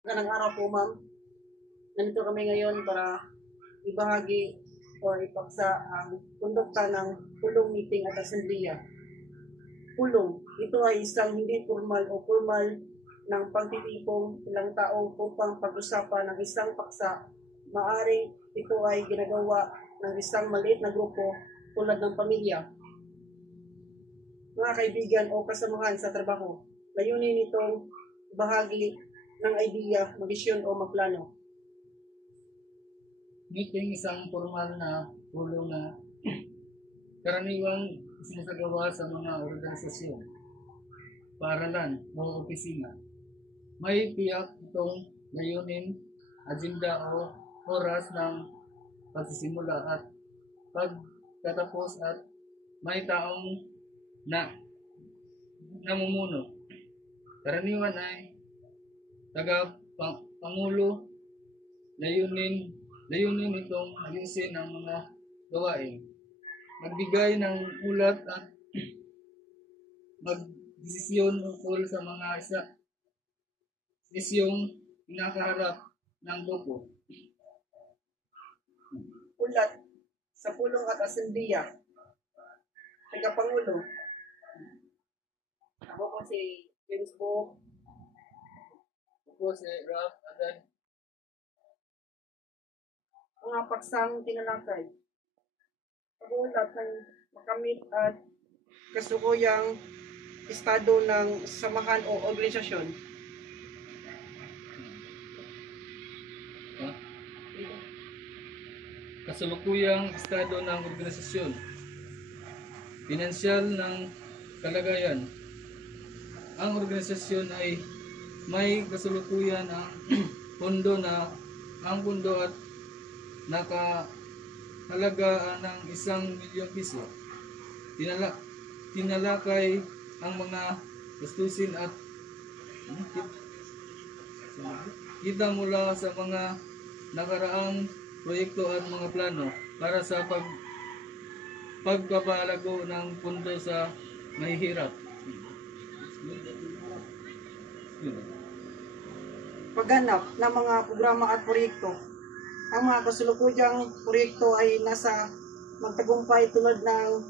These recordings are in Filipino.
Magandang araw po, ma'am. Nandito kami ngayon para ibahagi o ipaksa ang kondukta ng pulong meeting at assemblea. Pulong, ito ay isang hindi formal o formal ng pagtitipong ilang tao upang pag-usapan ng isang paksa. Maaring ito ay ginagawa ng isang maliit na grupo tulad ng pamilya, mga kaibigan o kasamahan sa trabaho. Layunin nitong bahagi ng idea, magisyon o magplano. Meeting isang formal na pulong na karaniwang sinasagawa sa mga organisasyon, paaralan o opisina. May tiyak itong layunin, agenda o oras ng pagsisimula at pagtatapos at may taong namumuno. Karaniwan ay pangulo. Layunin itong alisin ang mga gawain, magbigay ng ulat at magdesisyon tungkol sa mga isyong pinakaharap ng grupo. Ulat sa pulong at asembleya. Tagapangulo. Ako po si James Bo. Ako si Ralph Adan. Mga paksang tinalakay. Pag-ulat ng makamit at kasulukuyang estado ng samahan o organisasyon. Kasulukuyang estado ng organisasyon, pinansyal ng kalagayan. Ang organisasyon ay may kasalukuyan ang pondo at nakahalaga ng 1,000,000 piso. Tinalakay ang mga gastusin at kita mula sa mga nakaraang proyekto at mga plano para sa pagpapalago ng pundo sa mahihirap. Pagganap ng mga programa at proyekto. Ang mga kasulukuyang proyekto ay nasa magtagumpay tulad ng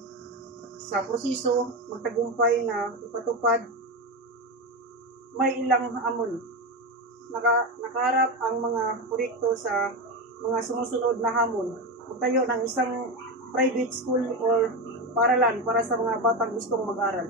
sa proseso, magtagumpay na ipatupad. May ilang hamon. Nakaharap ang mga proyekto sa mga sumusunod na hamon. Magtayo ng isang private school or paaralan para sa mga batang gustong mag-aral.